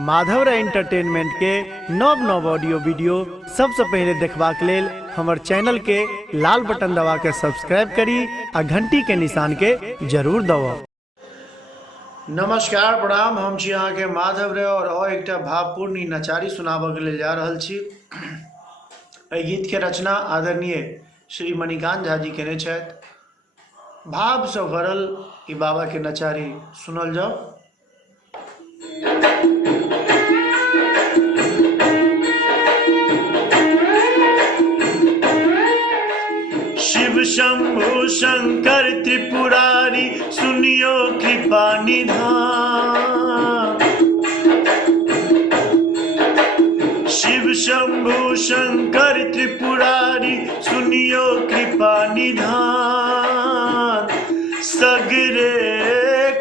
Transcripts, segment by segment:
Madhav entertainment के नव नव ऑडियो वीडियो सबसे पहले देखबाक लेल हमर चैनल के लाल बटन दबा के सब्सक्राइब करी आ घंटी के निशान के जरूर दबाओ। नमस्कार प्रणाम, हम छी अहाँ के माधव रे और एक भावपूर्ण नचारी सुनाबऽ के लेल जा रहल छी। एहि गीत के रचना आदरणीय श्री मणिकांत झा जी केने छथि। भाव से भरल ई बाबा के नचारी सुनल जाओ। शिव शंभु शंकर त्रिपुरारी सुनियो कृपा निधान। शिव शंभु शंकर त्रिपुरारी सुनियो कृपा निधान। सगरे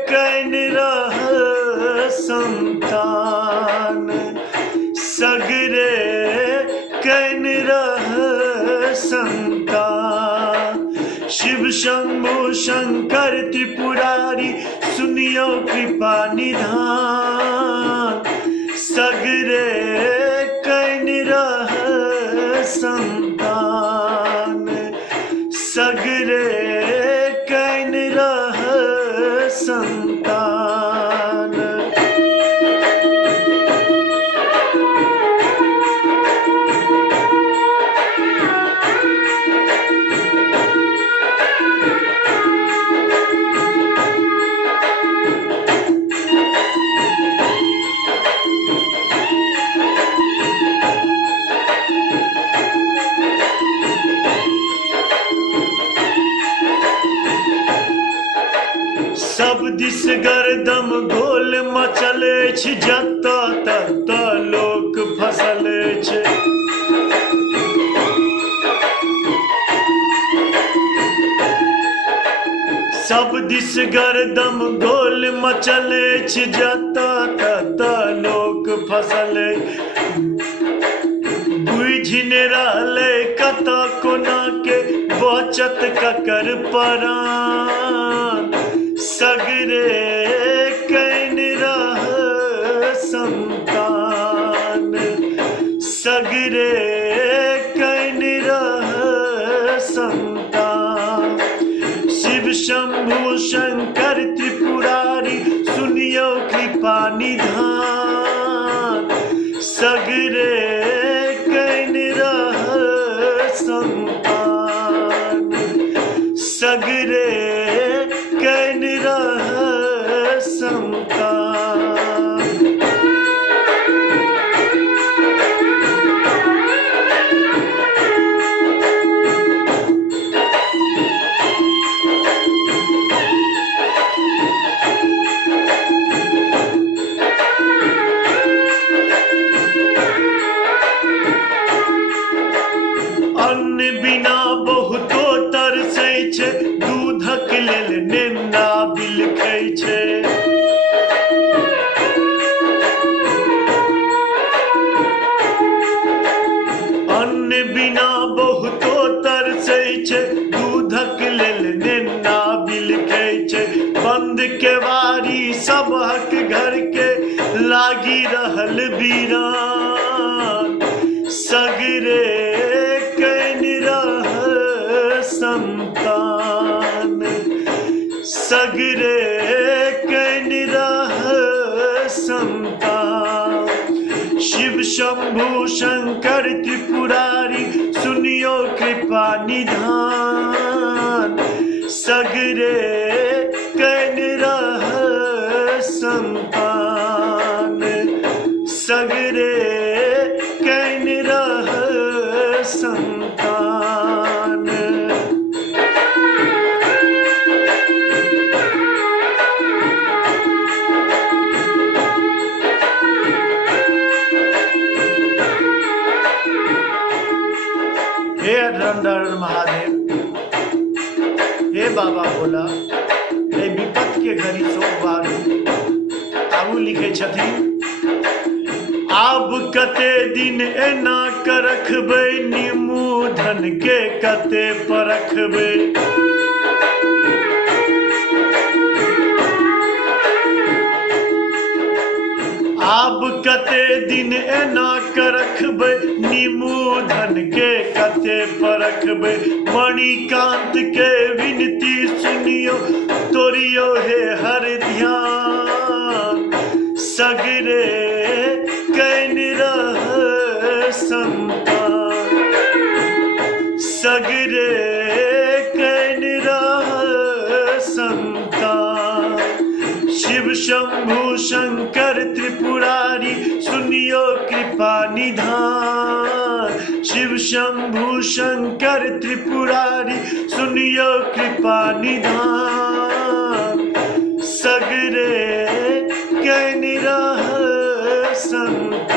कैन रहल संतान, सगरे कैन रहल संतान। शिव शंभु शंकर त्रिपुरारी सुनियो कृपा निधान। सगरे कैन रहल संतान, सगरे कैन रहल संतान। सब दिस गर्दम गोल मचले छै, जतऽ ततऽ लोक फसल छै। सब दिस गर्दम गोल मचले छै, जतऽ ततऽ लोक फसल। बुझि नहि रहलै कतऽ कोना के बचत ककर प्राण। सगरे कैन रहल संतान, सगरे कैन रहल संतान। शिव शंभु शंकर त्रिपुरारी सुनियो कृपा निधान। सगरे कैन रहल संतान, सगरे कैन रहल संतान। अन्न बिना बहुतो तरसै छै, दूधक लेल नेना बिलखै छै। अन्न बिना बहुतो तरसै छै, दूधक लेल नेना बिलखै छै। बंद केवारी सबहक घर के लागी रहल वीरान। सगरे कैन रहल संतान, सगरे कैन रहल संतान। शिव शंभु शंकर त्रिपुरारी सुनियो कृपा निधान। सगरे कैन रहल संतान, सगरे कैन रहल संतान। हे रंडर महादेव, हे बाबा भोला, हे विपत के घड़ी सो बारू। आगू लिखे छथिन, आब कते दिन एना कर रखबै, नीमू धन के कते परखबै। आब कते दिन एना कर रखबै निमोधन के कथे पर रखबै मणिकांत के विनती सुनियो तोरियो हे हर ध्यान सगरे कैन रह संतान सगरे कैन रह संतान शिव शंभु शंकर त्रिपुरारी सुनियो कृपा निधान शिव शंभु शंकर त्रिपुरारी सुनियो कृपा निधान सगरे कैन रह संतान।